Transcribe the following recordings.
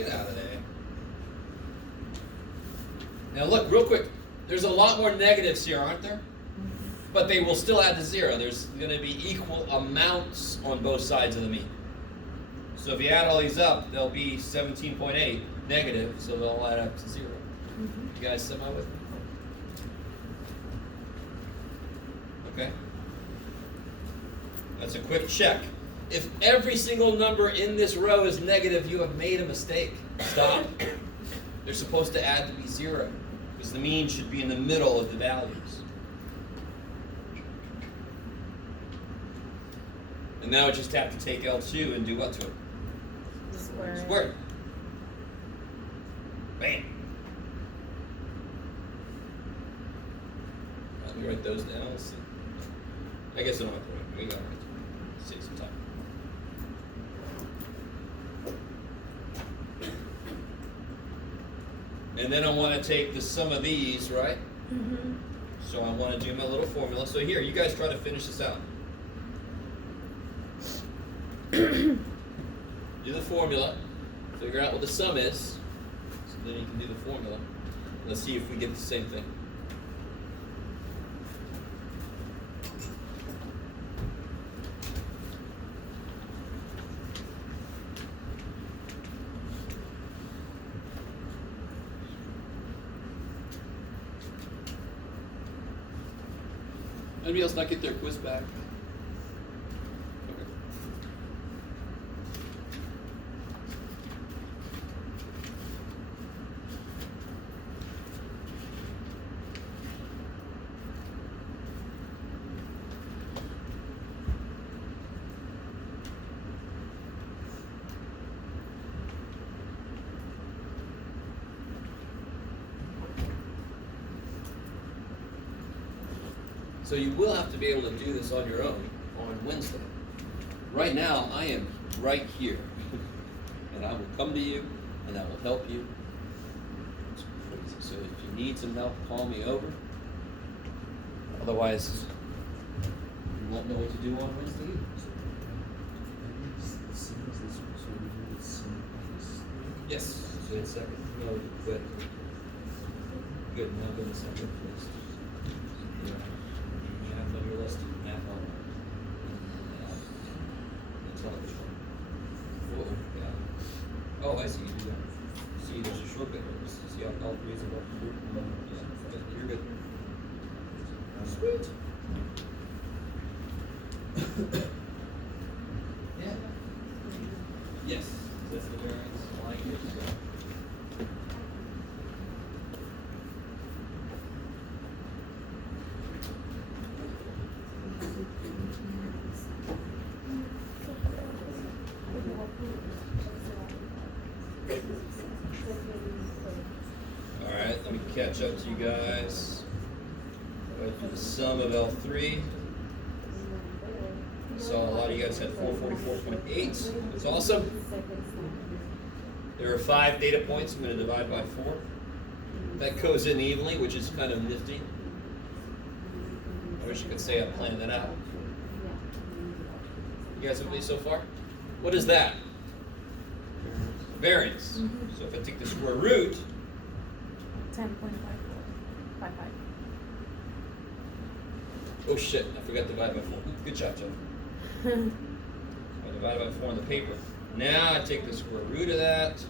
Get out of there. Now look, real quick. There's a lot more negatives here, aren't there? But they will still add to 0. There's going to be equal amounts on both sides of the mean. So if you add all these up, they'll be 17.8 negative, so they'll all add up to 0. You guys semi with me? Okay? That's a quick check. If every single number in this row is negative, you have made a mistake. Stop. They're supposed to add to be 0, because the mean should be in the middle of the values. And now I just have to take L2 and do what to it? Square it. Bam. Let me write those down. Let's see. I guess I don't have to write. We got to write. Save some time. And then I want to take the sum of these, right? So I want to do my little formula. So here, you guys try to finish this out. Do the formula. Figure out what the sum is. So then you can do the formula. Let's see if we get the same thing. Anybody else not get their quiz back? Okay. So you will have to be able to do this on your own on Wednesday. Right now, I am right here. And I will come to you, and I will help you. It's crazy. So if you need some help, call me over. Otherwise, you won't know what to do on Wednesday either. Yes. So in second. No, good. Good. Now go to second place. Yeah. On your list, math on television. Whoa, yeah. Oh, I see. You do that. See, there's a shortcut here. See how all three is about to do? Yeah, you're good. Sweet. Yeah. Yes. That's the variance. Line here. Alright, let me catch up to you guys. Go through the sum of L3. So a lot of you guys had 444.8. That's awesome. There are 5 data points. I'm going to divide by 4. That goes in evenly, which is kind of nifty. I wish I could say I planned that out. You guys with me so far? What is that? Variance. So if I take the square root, 10.5455. oh shit, I forgot to divide by 4. Good job, Jeff. I divided by 4 on the paper. Now I take the square root of that,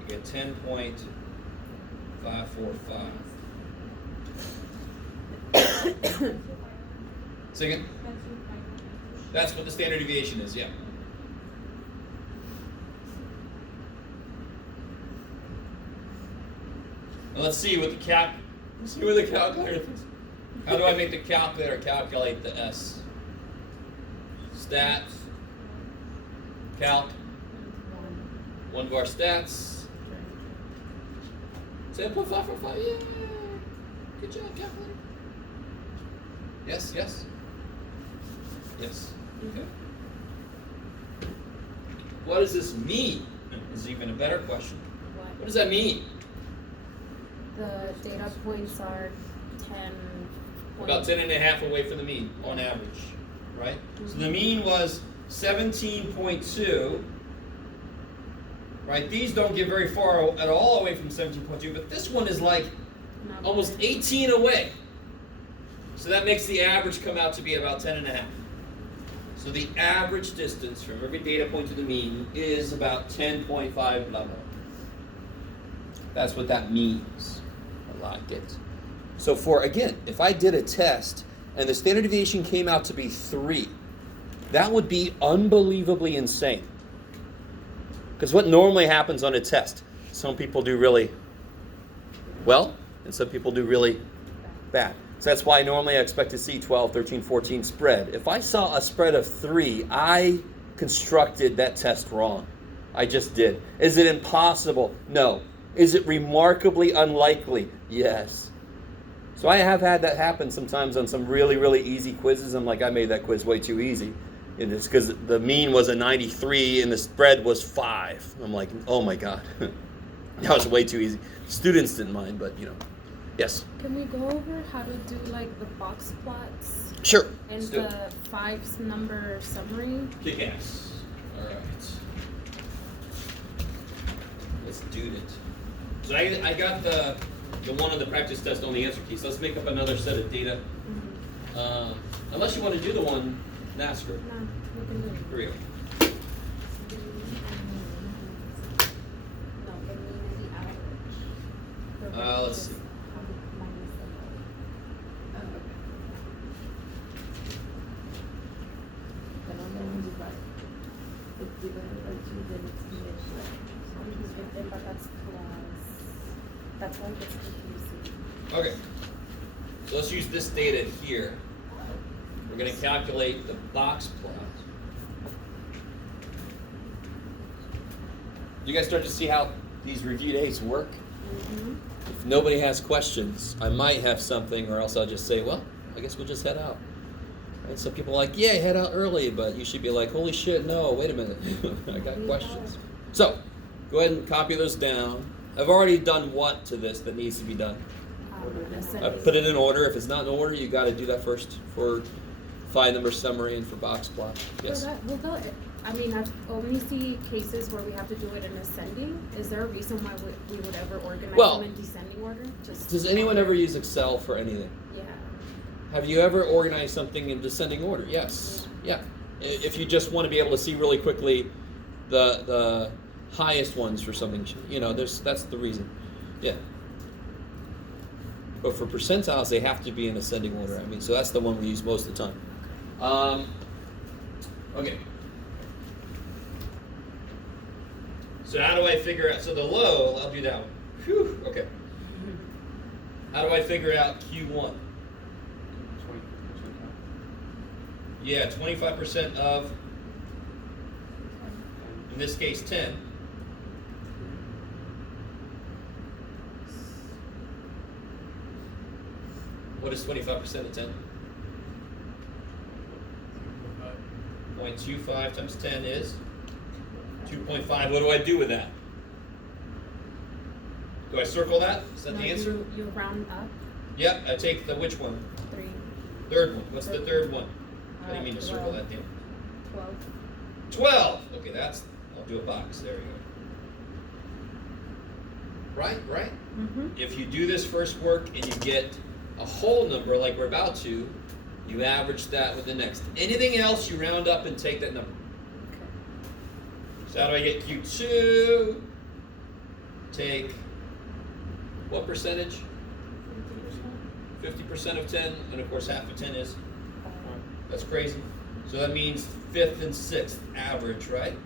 I get 10.545. Second? That's what the standard deviation is, yeah. Now let's see what the calculator thinks. How do I make the calculator calculate the S? Stats. Calc. 1 bar stats. 10.545. Yay! Good job, calculator. Yes, yes. Yes. Okay. What does this mean? Is even a better question. What does that mean? The data points are 10. About 10.5 away from the mean on average, right? So the mean was 17.2. right? These don't get very far at all away from 17.2, but this one is like Not almost bad. 18 away. So that makes the average come out to be about 10.5. So the average distance from every data point to the mean is about 10.5 blah blah. That's what that means. I like it. So for, again, if I did a test and the standard deviation came out to be 3, that would be unbelievably insane. Because what normally happens on a test, some people do really well, and some people do really bad. So that's why normally I expect to see 12, 13, 14 spread. If I saw a spread of 3, I constructed that test wrong. I just did. Is it impossible? No. Is it remarkably unlikely? Yes. So I have had that happen sometimes on some really, really easy quizzes. I'm like, I made that quiz way too easy. And it's because the mean was a 93 and the spread was 5. I'm like, oh my God. That was way too easy. Students didn't mind, but yes. Can we go over how to do like the box plots Sure. and Let's do it. the 5 number summary? Kick ass. All right. Let's do it. So I got the one on the practice test on the answer key. So let's make up another set of data. Unless you want to do the one NASCAR. No, we can do it. Here we go. No, the mean and the average. Let's see. But that's class. That's why it gets confusing. Okay. So let's use this data here. We're going to calculate the box plot. You guys start to see how these review days work? Mm-hmm. If nobody has questions, I might have something, or else I'll just say, well, I guess we'll just head out. And some people are like, yeah, head out early, but you should be like, holy shit, no, wait a minute. I got questions. So, go ahead and copy those down. I've already done what to this that needs to be done? I put it in order. If it's not in order, you got to do that first for 5 number summary and for box plot. Yes. I've only see cases where we have to do it in ascending. Is there a reason why we would ever organize Well, them in descending order? Does anyone ever use Excel for anything? Yeah. Have you ever organized something in descending order? Yes. Yeah. If you just want to be able to see really quickly the highest ones for something, that's the reason. Yeah. But for percentiles, they have to be in ascending order. So that's the one we use most of the time. Okay. So how do I figure out? So the low, I'll do that one. Whew. Okay. How do I figure out Q1? Yeah, 25% of, in this case, 10. What is 25% of 10? 0.25 times 10 is 2.5. What do I do with that? Do I circle that? Is that the answer? You round up. Yep, I take the which one? 3. Third one. What's the third one? What do you mean to circle 12. that down? 12. 12! Okay, I'll do a box. There you go. Right? Mm-hmm. If you do this first work and you get a whole number like we're about to, you average that with the next. Anything else, you round up and take that number. Okay. So how do I get Q2? Take what percentage? 50% of 10, and of course half of 10 is? That's crazy. So that means 5th and 6th average, right?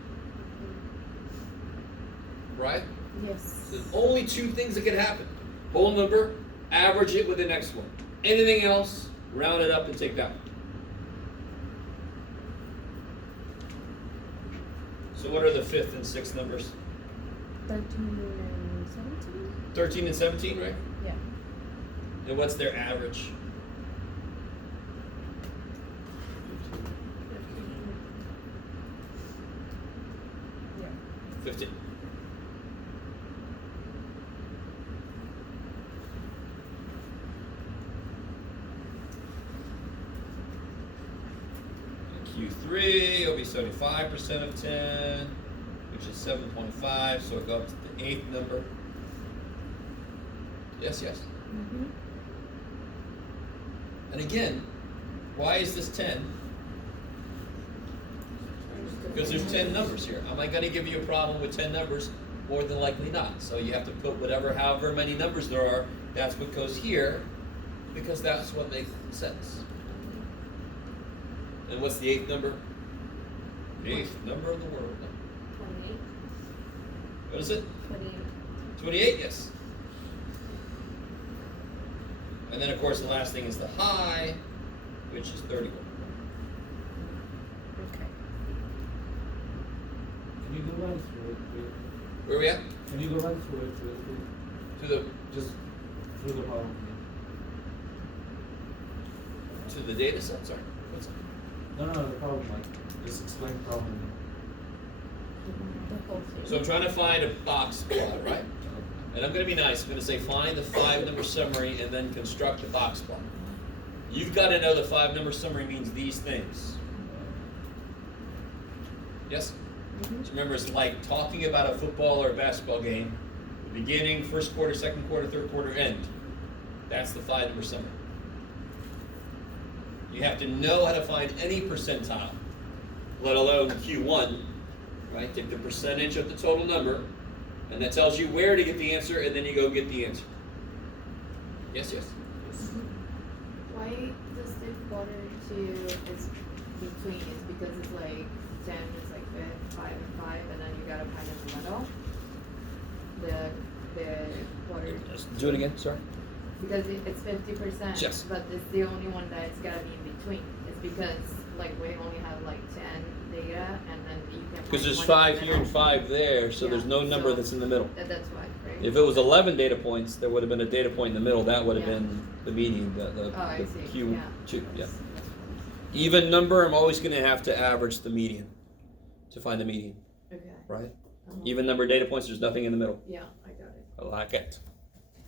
Right? Yes. There's only 2 things that can happen. Whole number, average it with the next one. Anything else, round it up and take that one. So what are the 5th and 6th numbers? 13 and 17? 13 and 17, right? Yeah. And what's their average? 15. And Q3 will be 75% of 10. which is 7.5, so it go up to the 8th number. Yes, yes. Mm-hmm. And again, why is this 10? Because there's 10 numbers here. Am I going to give you a problem with 10 numbers? More than likely not. So you have to put however many numbers there are, that's what goes here, because that's what makes sense. And what's the 8th number? The 8th number of the world. 28. What is it? 28. 28, yes. And then, of course, the last thing is the high, which is 31. Okay. Can you go run through it, please? Where are we at? Can you go run through it, please? To the Just through the problem. to the data set. Sorry. What's that? No, the problem, like, just explain the problem. The whole thing. So I'm trying to find a box plot, right? And I'm going to be nice. I'm going to say find the 5-number summary and then construct a box plot. You've got to know the 5-number summary means these things. Yes? Mm-hmm. So remember, it's like talking about a football or a basketball game. The beginning, first quarter, second quarter, third quarter, end. That's the 5-number summary. You have to know how to find any percentile, let alone Q1, right? Take the percentage of the total number, and that tells you where to get the answer, and then you go get the answer. Yes, yes? Why does the quarter 2 is between? Is because it's like 10 is like 5 and 5, and then you gotta find in the middle. The quarter, Do it again, sorry. because it's 50%. Yes. But it's the only one that it's gotta be in between. It's because like we only have like 10 data, and then you can. Because there's find 5 one in the here and middle. 5 there, so there's no Yeah, number so that's in the middle. That's why, right? If it was 11 data points, there would have been a data point in the middle. That would have Yeah. been the median, Oh, I the see. Q2. Yeah. That's- Even number, I'm always going to have to average the median to find the median, Okay. right? Uh-huh. Even number data points, there's nothing in the middle. Yeah, I got it. I like it.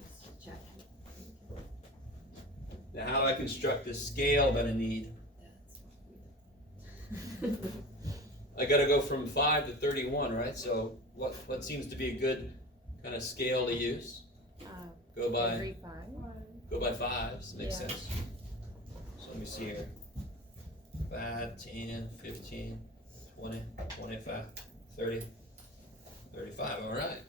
Just check. Now, how do I construct this scale that I need? I got to go from 5 to 31, right? So what seems to be a good kind of scale to use? Go by Every 5. fives. Makes Yeah. sense. So let me see here. 5, 10, 15, 20, 25, 30, 35. All right.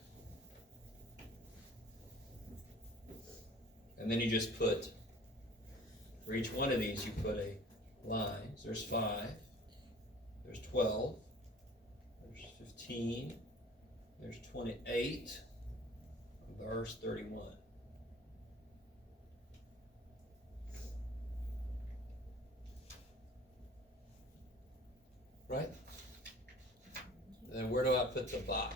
And then you just put, for each one of these, you put a line. So there's 5, there's 12, there's 15, there's 28, there's 31. Right? And then where do I put the box?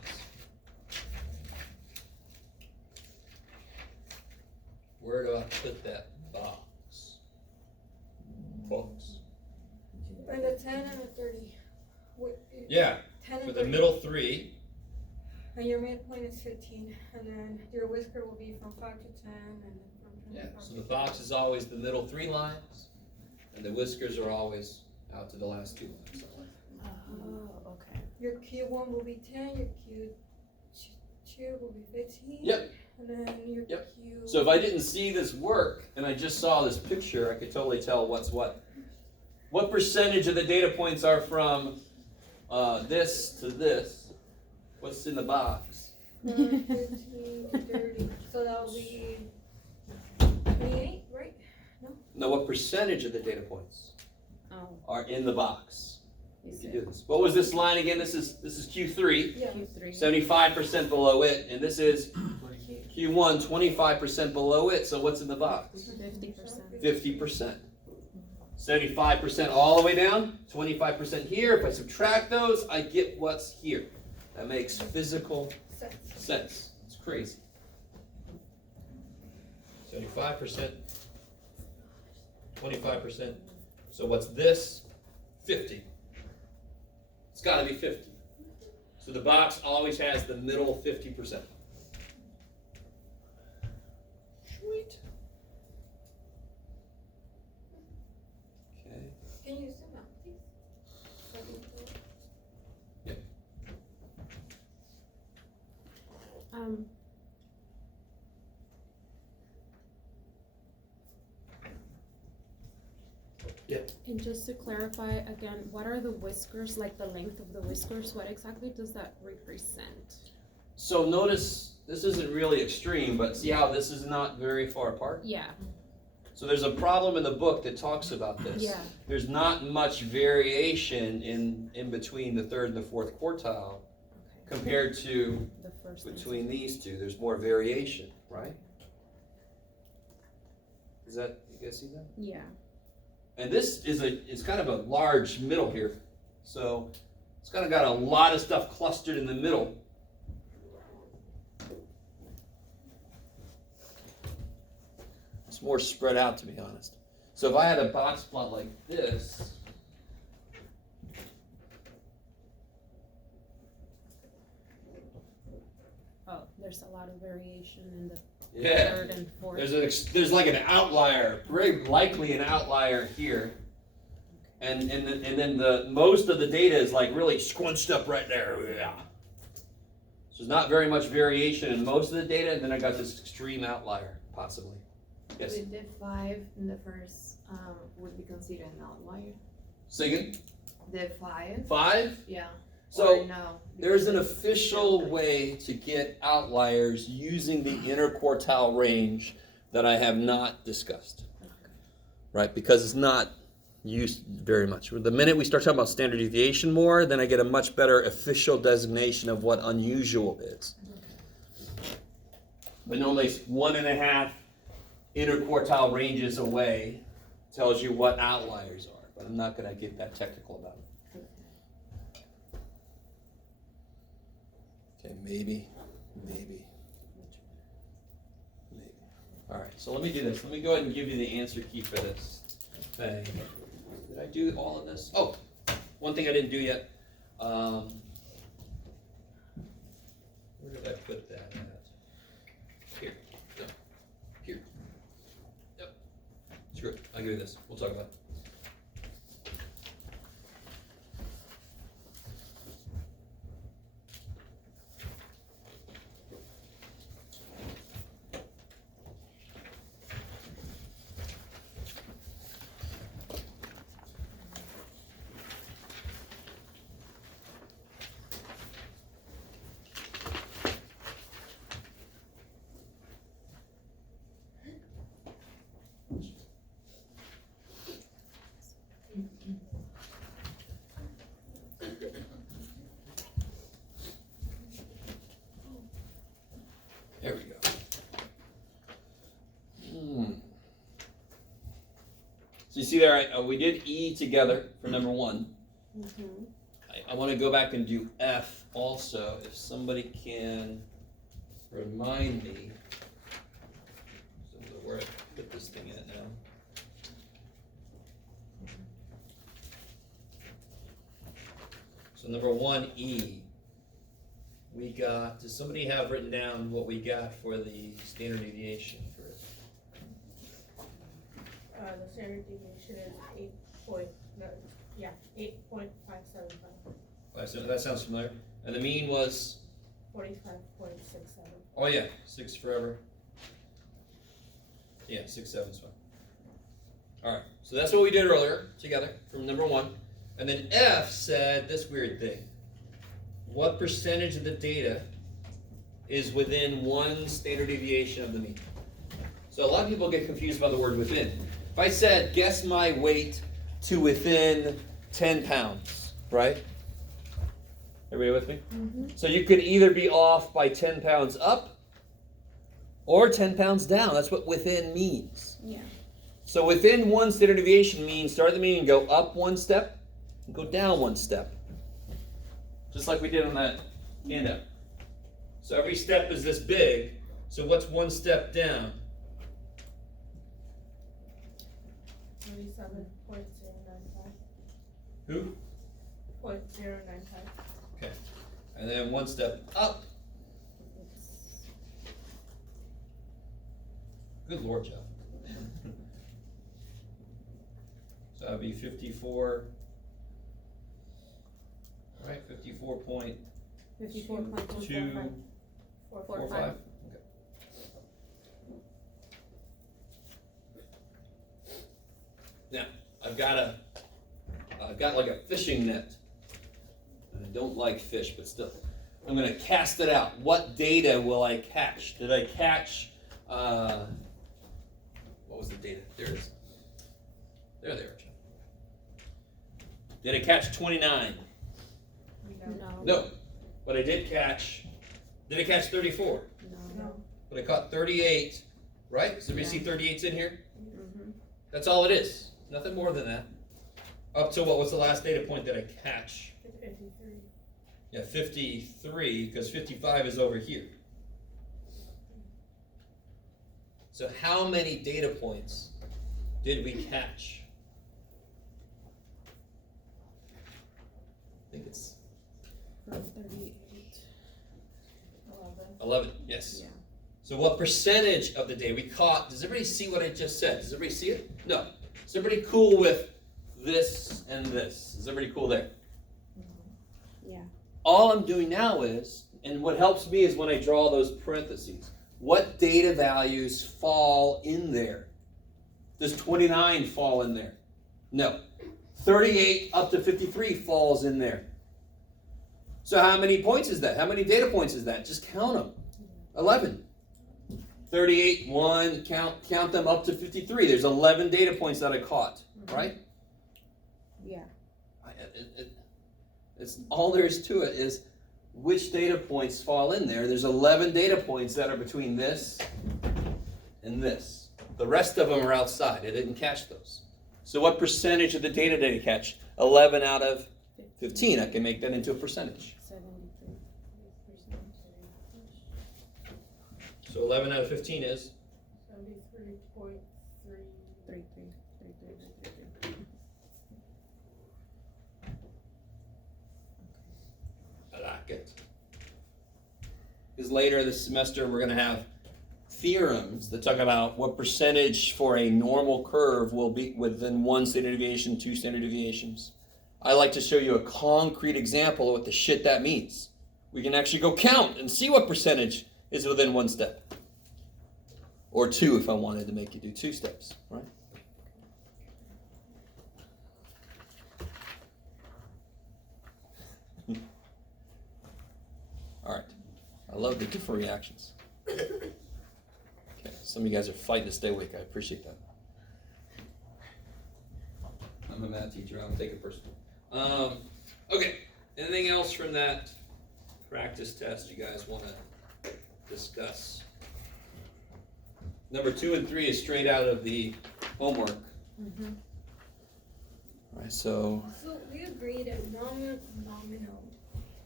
Where do I put that box? Box. And the 10 and the 30. Wait, Yeah, 10 and for the 30. middle 3. And your midpoint is 15. And then your whisker will be from 5 to 10. And then from Yeah, 25 so to the box is always the middle 3 lines, and the whiskers are always out to the last 2 lines. Oh, okay. Your Q1 will be 10. Your Q2 will be 15. Yep. And then your Yep. Q. So if I didn't see this work, and I just saw this picture, I could totally tell what's what. What percentage of the data points are from this to this? What's in the box? 15 to 30. So that will be 28, right? No, what percentage of the data points Oh, are in the box? you You said do this. What was this line again? This is Q3, Yeah. Q3. 75% below it, and this is 20. Q1, 25% below it. So what's in the box? 50%. 50%. 75% all the way down, 25% here. If I subtract those, I get what's here. That makes physical sense. It's crazy. 75%, 25%. So what's this? 50. It's got to be 50. So the box always has the middle 50%. Sweet. Okay. Can you zoom out, please? So I can Um. Yeah. And just to clarify again, what are the whiskers, like the length of the whiskers, what exactly does that represent? So notice, this isn't really extreme, but see how this is not very far apart? Yeah, So there's a problem in the book that talks about this. yeah, There's not much variation in between the third and the fourth quartile okay. compared to The first and between these two. There's more variation, right? Is that, you guys see that? Yeah, And this is it's kind of a large middle here. So it's kind of got a lot of stuff clustered in the middle. It's more spread out, to be honest. So if I had a box plot like this, oh, there's a lot of variation in the yeah, third and fourth. there's like an outlier, very likely an outlier here, and then the most of the data is like really squinched up right there. Yeah. So there's not very much variation in most of the data, and then I got this extreme outlier, possibly. Yes. With the 5 in the first, would be considered an outlier. Say again? The 5, 5? yeah. So Or no, there's an because it's official delta. way to get outliers using the interquartile range that I have not discussed. Right? Because it's not used very much. The minute we start talking about standard deviation more, then I get a much better official designation of what unusual is. But normally it's 1.5 interquartile ranges away tells you what outliers are. But I'm not going to get that technical about it. Okay, maybe. All right, so let me do this. Let me go ahead and give you the answer key for this thing. Did I do all of this? Oh, one thing I didn't do yet. Where did I put that at? Here. No. Here. Yep. Screw it. I'll give you this. We'll talk about it. There we go. So you see there, we did E together for number 1. Mhm. I want to go back and do F also. If somebody can remind me where I put this thing at now. So number 1E, we got, does somebody have written down what we got for the standard deviation for it? The standard deviation is 8.575. So that sounds familiar. And the mean was, 45.67. oh yeah, 6 forever. Yeah, 6, 7 is fine. All right, so that's what we did earlier together from number 1. And then F said this weird thing. What percentage of the data is within 1 standard deviation of the mean? So a lot of people get confused by the word within. If I said, guess my weight to within 10 pounds, right? Everybody with me? Mhm. So you could either be off by 10 pounds up or 10 pounds down. That's what within means. Yeah. So within 1 standard deviation means start at the mean and go up 1 step and go down 1 step. Just like we did on that handout. So every step is this big. So what's 1 step down? 37.095. Who? 0.095. Okay. And then 1 step up. Good Lord, Jeff. So that would be 54. All right, 54.2. 54.245. 4, 4, 5. 5? Okay. Now, I've got like a fishing net. And I don't like fish, but still. I'm going to cast it out. What data will I catch? Did I catch, what was the data? There it is. There they are, John. Did I catch 29? No. No. But I did catch 34? No. But I caught 38, right? Does everybody see 38's in here? Mm-hmm. That's all it is. Nothing more than that. Up to what was the last data point that I catch? 53. Yeah, 53, because 55 is over here. So how many data points did we catch? I think it's 38. 11, yes. Yeah. So what percentage of the day we caught? Does everybody see what I just said? Does everybody see it? No. Is everybody cool with this and this? Is everybody cool there? Yeah. All I'm doing now is, and what helps me is when I draw those parentheses. What data values fall in there? Does 29 fall in there? No. 38 up to 53 falls in there. So how many points is that? How many data points is that? Just count them. 11. 38, 1, count them up to 53. There's 11 data points that I caught, right? Yeah. It's all there is to it is which data points fall in there. There's 11 data points that are between this and this. The rest of them are outside. I didn't catch those. So what percentage of the data did I catch? 11 out of 15. I can make that into a percentage. 73. So 11 out of 15 is? 73.3. 33. I like it. Because later this semester we're going to have theorems that talk about what percentage for a normal curve will be within 1 standard deviation, 2 standard deviations. I like to show you a concrete example of what the shit that means. We can actually go count and see what percentage is within 1 step. Or 2 if I wanted to make you do 2 steps, right? All right. I love the different reactions. Okay. Some of you guys are fighting to stay awake. I appreciate that. I'm a math teacher. I don't take it personally. Okay. Anything else from that practice test you guys want to discuss? Number 2 and 3 is straight out of the homework. Mm-hmm. All right. So So we agreed that nominal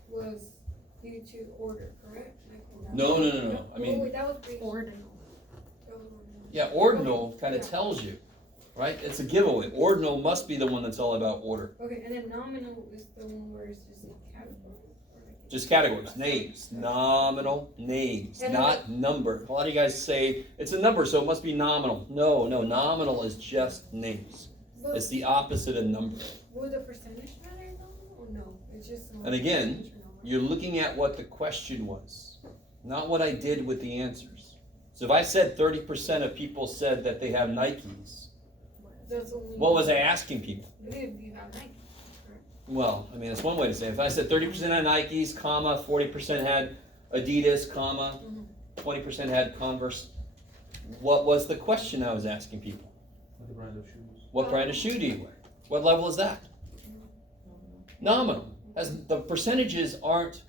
was due to order, correct? Like, no. I mean, wait, that was pre- Ordinal. that was ordinal. yeah, ordinal kind of Yeah. tells you, right? It's a giveaway. Ordinal must be the one that's all about order. Okay, and then nominal is the one where it's just a category. Just categories, names, nominal names, And not number. A lot of you guys say it's a number, so it must be nominal. No, nominal is just names. But It's the opposite of number. would the percentage matter though, or no? It's just. And again, you're looking at what the question was, not what I did with the answers. So if I said 30% of people said that they have Nikes, That's only. what was I asking people? If you have Nike. Well, I mean, that's one way to say it. If I said 30% had Nikes, comma, 40% had Adidas, comma, 20% had Converse, what was the question I was asking people? What brand of shoes? What brand of shoe do you wear? What level is that? Nominal. As the percentages aren't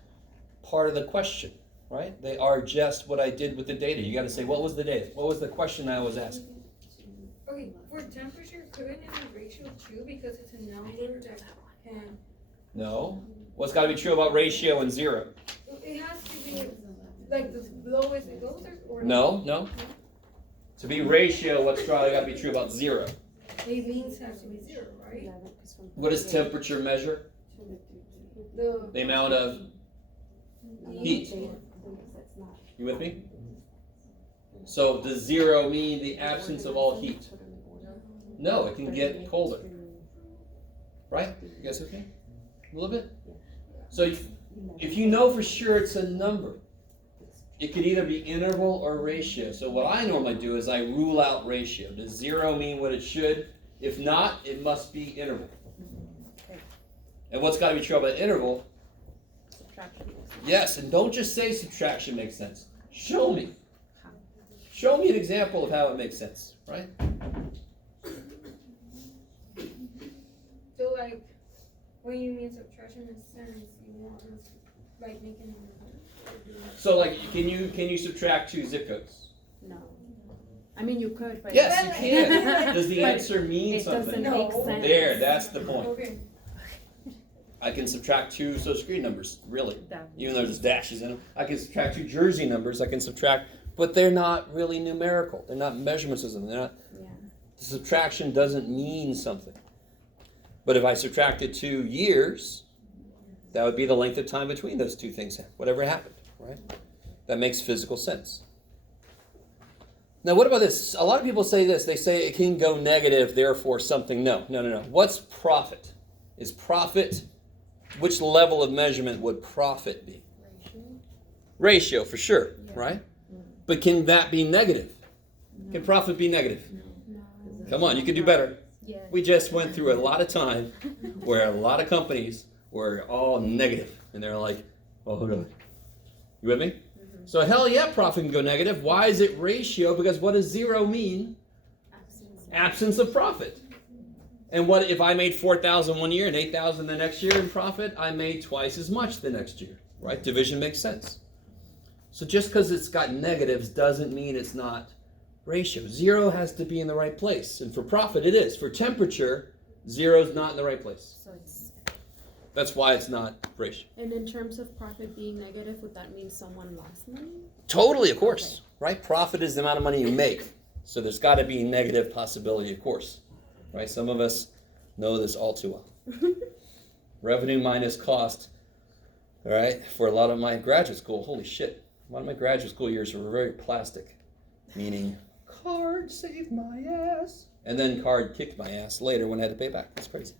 part of the question, right? They are just what I did with the data. You got to say, what was the data? What was the question I was asking? Okay, for temperature, couldn't it be ratio 2 because it's a number that can. No. What's got to be true about ratio and 0? It has to be like the lowest it goes or. No. To be ratio, what's got to be true about 0? It means has to be 0, right? What does temperature measure? The amount of heat. You with me? So does 0 mean the absence of all heat? No, it can get colder. Right? You guys okay? A little bit? So if you know for sure it's a number, it could either be interval or ratio. So what I normally do is I rule out ratio. Does 0 mean what it should? If not, it must be interval. Okay. And what's got to be true about interval? Subtraction. Yes, and don't just say subtraction makes sense. Show me. Show me an example of how it makes sense, right? So like, when you mean subtraction in sense, you want us like making So like, can you subtract 2 zip codes? No. I mean, you could, but. Yes, you can. Does the But answer mean it something? doesn't make No. sense. There, that's the point. Okay. I can subtract 2 social security numbers, really. That- Even though there's dashes in them. I can subtract 2 jersey numbers, I can subtract, but they're not really numerical. They're not measurement systems. They're not, Yeah. the subtraction doesn't mean something. But if I subtracted 2 years, that would be the length of time between those 2 things, whatever happened, right? That makes physical sense. Now, what about this? A lot of people say this. They say it can go negative, therefore something. No. What's profit? Is profit, which level of measurement would profit be? Ratio, for sure, Yeah. right? But can that be negative? Can profit be negative? No. Come on, you can do better. Yeah. We just went through a lot of time where a lot of companies were all negative, and they're like, "Oh, hold on, you with me?" Mm-hmm. So hell yeah, profit can go negative. Why is it ratio? Because what does 0 mean? Absence of profit. And what if I made 4,000 one year and 8,000 the next year in profit? I made twice as much the next year, right? Division makes sense. So just because it's got negatives doesn't mean it's not ratio. 0 has to be in the right place. And for profit, it is. For temperature, 0 is not in the right place. So it's. That's why it's not ratio. And in terms of profit being negative, would that mean someone lost money? Totally, of course. Right? Profit is the amount of money you make. So there's got to be negative possibility, of course. Right? Some of us know this all too well. Revenue minus cost. All right? For a lot of my graduate school, holy shit. A lot of my graduate school years were very plastic. Meaning, card saved my ass. And then card kicked my ass later when I had to pay back. That's crazy.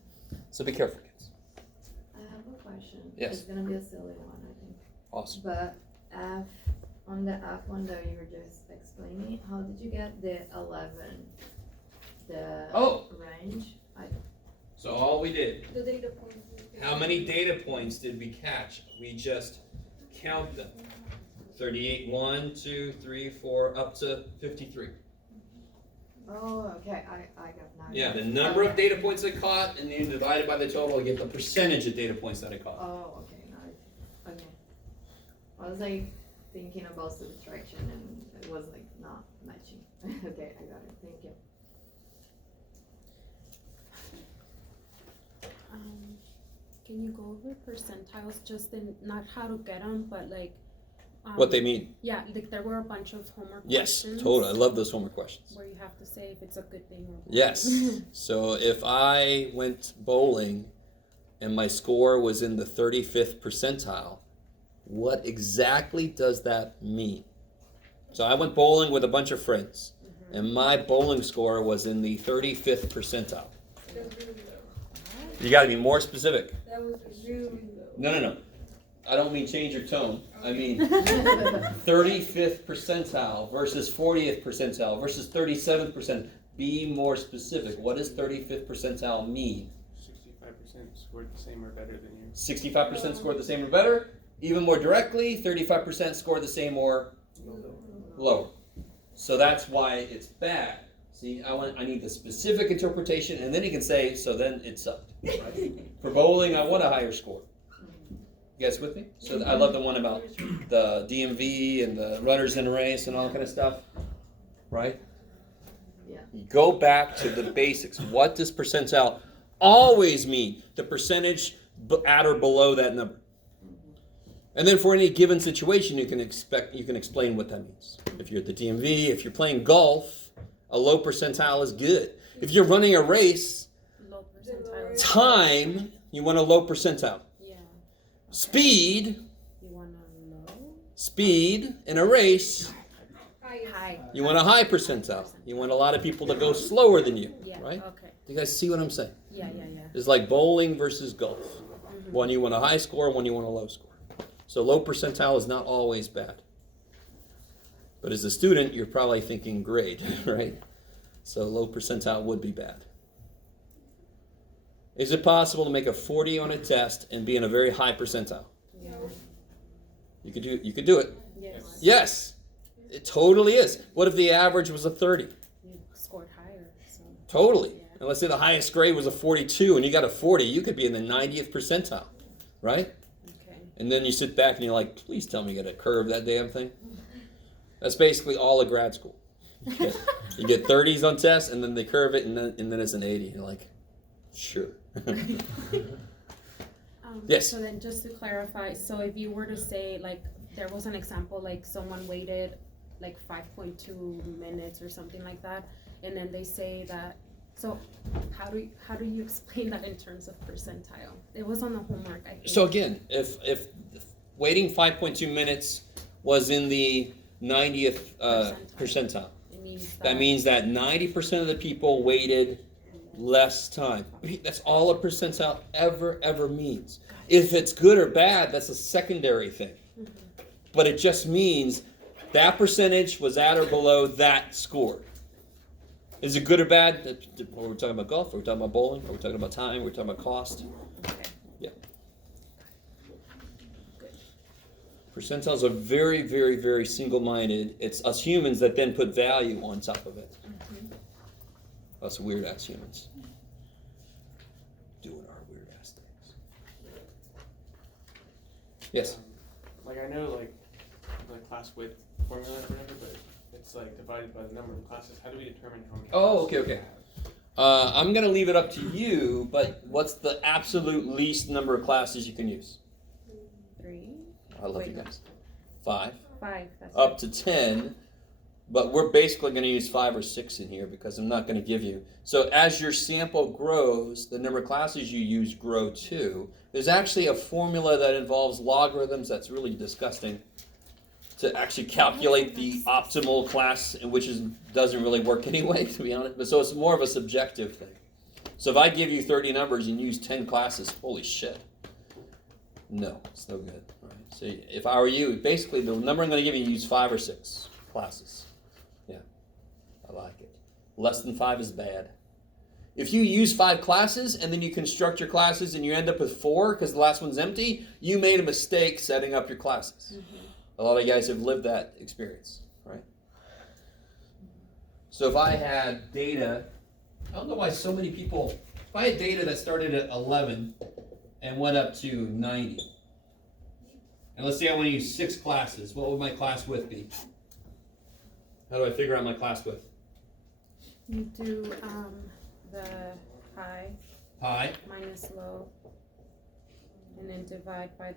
So be careful, kids. I have a question. Yes. It's gonna be a silly one, I think. Awesome. But on the F1 that you were just explaining, how did you get the 11? The range? So all we did, The data point. how many data points did we catch? We just count them. 38, 1, 2, 3, 4, up to 53. Oh, okay, I got now. Yeah, the number of data points I caught, and then divided by the total, I get the percentage of data points that I caught. Oh, okay, now okay. I was like thinking about subtraction and it was like not matching. Okay, I got it, thank you. Can you go over percentiles, just in not how to get them, but like. What they mean? Yeah, like there were a bunch of homework Yes, questions. totally. I love those homework questions. Where you have to say if it's a good thing or bad. Yes. So if I went bowling and my score was in the 35th percentile, what exactly does that mean? So I went bowling with a bunch of friends, and my bowling score was in the 35th percentile. That was really low. You got to be more specific. That was really low. No. I don't mean change your tone. I mean 35th percentile versus 40th percentile versus 37th percent. Be more specific. What does 35th percentile mean? 65% scored the same or better than you. 65% scored the same or better. Even more directly, 35% scored the same or lower. So that's why it's bad. See, I need the specific interpretation, and then you can say, so then it sucked. Right? For bowling, I want a higher score. You guys with me? So I love the one about the DMV and the runners in a race and all that kind of stuff. Right? Yeah. You go back to the basics. What does percentile always mean? The percentage at or below that number. And then for any given situation, you can explain what that means. If you're at the DMV, if you're playing golf, a low percentile is good. If you're running a race, Low percentile. time, you want a low percentile. Yeah. Speed, You want to know? speed in a race, High. you want a high percentile. You want a lot of people to go slower than you, Yeah. right? Okay. Do you guys see what I'm saying? Yeah. It's like bowling versus golf. One you want a high score, one you want a low score. So low percentile is not always bad. But as a student, you're probably thinking grade, right? So low percentile would be bad. Is it possible to make a 40 on a test and be in a very high percentile? Yeah. You could do it. Yes. Yes, it totally is. What if the average was a 30? You scored higher. So. Totally. Yeah. And let's say the highest grade was a 42 and you got a 40, you could be in the 90th percentile, right? Okay. And then you sit back and you're like, please tell me you got to curve that damn thing. That's basically all of grad school. You get 30s on tests and then they curve it and then it's an 80. You're like, sure. Yes. So then just to clarify, so if you were to say, like, there was an example, like someone waited like 5.2 minutes or something like that, and then they say that, so how do you explain that in terms of percentile? It was on the homework, I think. So again, if waiting 5.2 minutes was in the 90th percentile, that means that 90% of the people waited less time. That's all a percentile ever means. If it's good or bad, that's a secondary thing. Mm-hmm. But it just means that percentage was at or below that score. Is it good or bad? Are we talking about golf? Are we talking about bowling? Are we talking about time? Are we talking about cost? Okay. Yeah. Percentiles are very single-minded. It's us humans that then put value on top of it. Mm-hmm. Us weird-ass humans doing our weird-ass things. Yes? Like I know like the class width formula or whatever, but it's like divided by the number of classes. How do we determine how many Oh, classes okay. we have? I'm going to leave it up to you, but what's the absolute least number of classes you can use? 3. I love you guys. 5. 5. That's Up to 10. But we're basically going to use 5 or 6 in here because I'm not going to give you. So as your sample grows, the number of classes you use grow too. There's actually a formula that involves logarithms that's really disgusting to actually calculate the optimal class, which doesn't really work anyway, to be honest. But so it's more of a subjective thing. So if I give you 30 numbers and use 10 classes, holy shit. No, it's no good. All right. So if I were you, basically the number I'm going to give you, use 5 or 6 classes. I like it. Less than 5 is bad. If you use 5 classes and then you construct your classes and you end up with 4 because the last one's empty, you made a mistake setting up your classes. Mm-hmm. A lot of you guys have lived that experience, right? So if I had data, I don't know why so many people, if I had data that started at 11 and went up to 90, and let's say I want to use 6 classes, what would my class width be? How do I figure out my class width? You do the high High. minus low, and then divide by the